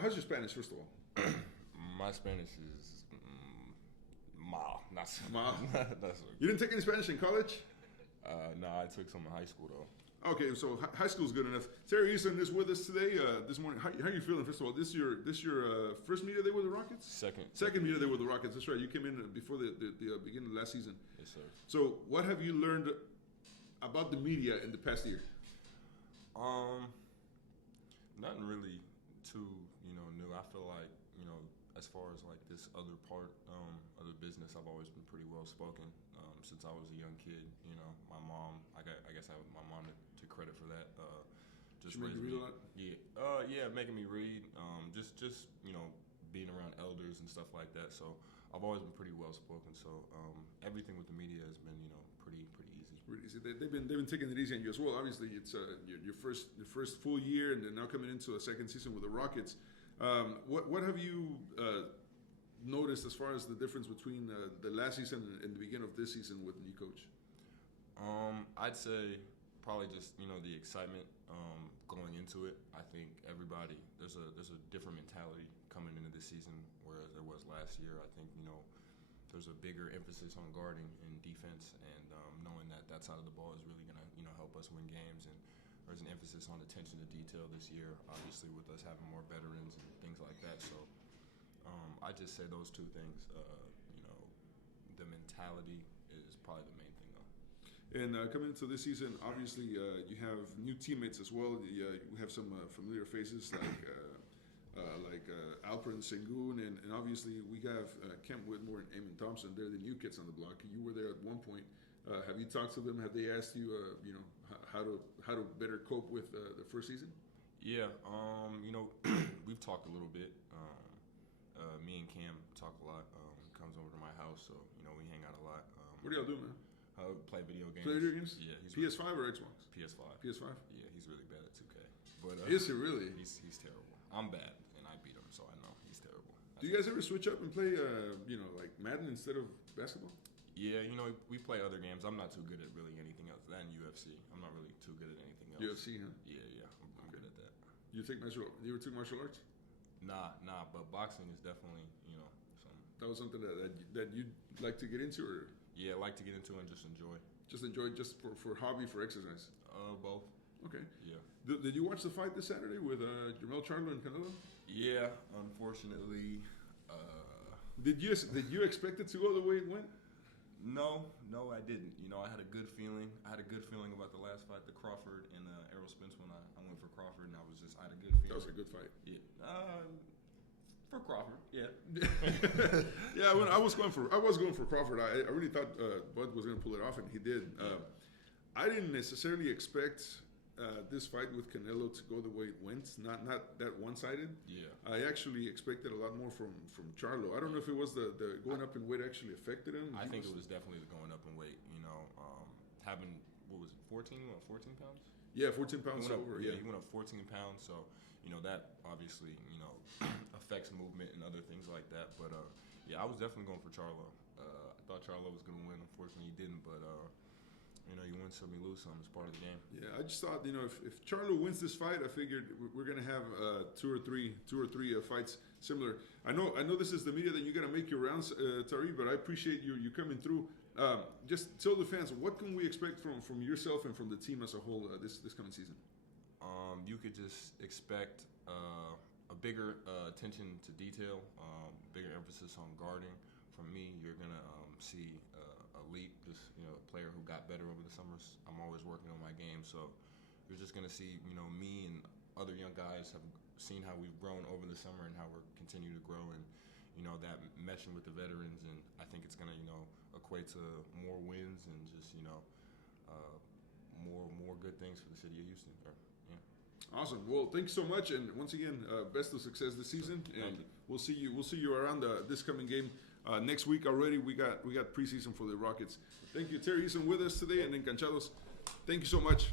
How's your Spanish, first of all? My Spanish is not so. That's okay. You didn't take any Spanish in college? No, I took some in high school though. Okay, so high school is good enough. Tari Jordan is with us today, this morning. How are you feeling, first of all? This your first media day with the Rockets? Second media day with the Rockets. That's right. You came in before the beginning of last season. Yes, sir. So what have you learned about the media in the past year? Nothing really too new. I feel like as far as like this other part of the business, I've always been pretty well spoken since I was a young kid. My mom, I guess I have my mom to credit for that. Just She made you read a lot? Yeah, making me read. Just being around elders and stuff like that. So I've always been pretty well spoken. So everything with the media has been pretty easy. Pretty easy. They've been taking it easy on you as well. Obviously, it's your first full year, and then now coming into a second season with the Rockets. What have you noticed as far as the difference between the last season and the beginning of this season with the new coach? I'd say probably just the excitement going into it. I think everybody there's a different mentality coming into this season, whereas there was last year. I think there's a bigger emphasis on guarding and defense, and knowing that side of the ball is really gonna help us win games. And there's an emphasis on attention to detail this year, obviously with us having more veterans and things like that. So I just say those two things. The mentality is probably the main thing, though. And coming into this season, obviously you have new teammates as well. We have some familiar faces like Alperen Sengun, and obviously we have Kemp Whitmore and Eamon Thompson. They're the new kids on the block. You were there at one point. Have you talked to them? Have they asked you, how to better cope with the first season? Yeah, we've talked a little bit. Me and Cam talk a lot. He comes over to my house, so we hang out a lot. What do y'all do, man? Play video games. Play video games? Yeah, he's PS5 or Xbox? PS5. PS5. Yeah, he's really bad at 2K. But is he really? He's terrible. I'm bad, and I beat him, so I know he's terrible. Do you guys ever switch up and play, like Madden instead of basketball? Yeah, we play other games. I'm not too good at really anything else. That and UFC. I'm not really too good at anything else. UFC, huh? Yeah, I'm good at that. You ever took martial arts? Nah, but boxing is definitely, something. That was something that you'd like to get into, or? Yeah, I like to get into and just enjoy. Just enjoy, just for hobby, for exercise? Both. Okay. Yeah. Did you watch the fight this Saturday with Jermell Charlo and Canelo? Yeah, unfortunately. Did you expect it to go the way it went? No, I didn't. I had a good feeling. I had a good feeling about the last fight, the Crawford and Errol Spence when I went for Crawford, and I had a good feeling. That was a good fight. Yeah. For Crawford, yeah. Yeah, I was going for Crawford. I really thought Bud was going to pull it off, and he did. Yeah. I didn't necessarily expect this fight with Canelo to go the way it went. Not that one-sided. Yeah. I actually expected a lot more from Charlo. I don't know if it was the going up in weight actually affected him. I think it was definitely the going up in weight. Having 14 pounds. Yeah, 14 pounds over. Yeah, he went up 14 pounds. So that obviously affects movement and other things like that. But yeah, I was definitely going for Charlo. I thought Charlo was going to win. Unfortunately, he didn't. But you win some, you lose some. It's part of the game. Yeah, I just thought, if Charlo wins this fight, I figured we're gonna have two or three fights similar. I know this is the media that you gotta make your rounds, Tari, but I appreciate you coming through. Just tell the fans, what can we expect from yourself and from the team as a whole this coming season? You could just expect a bigger attention to detail, bigger emphasis on guarding. From me, you're gonna see a leap, just a player who got better over the summers. I'm always working on my game, so you're just gonna see me and other young guys have seen how we've grown over the summer and how we're continuing to grow, and that meshing with the veterans, and I think it's gonna equate to more wins and just more good things for the city of Houston. Yeah. Awesome. Well, thanks so much, and once again, best of success this season. And we'll see you around this coming game next week. Already, we got preseason for the Rockets. Thank you, Tari Eason, with us today, and Encanchados. Thank you so much.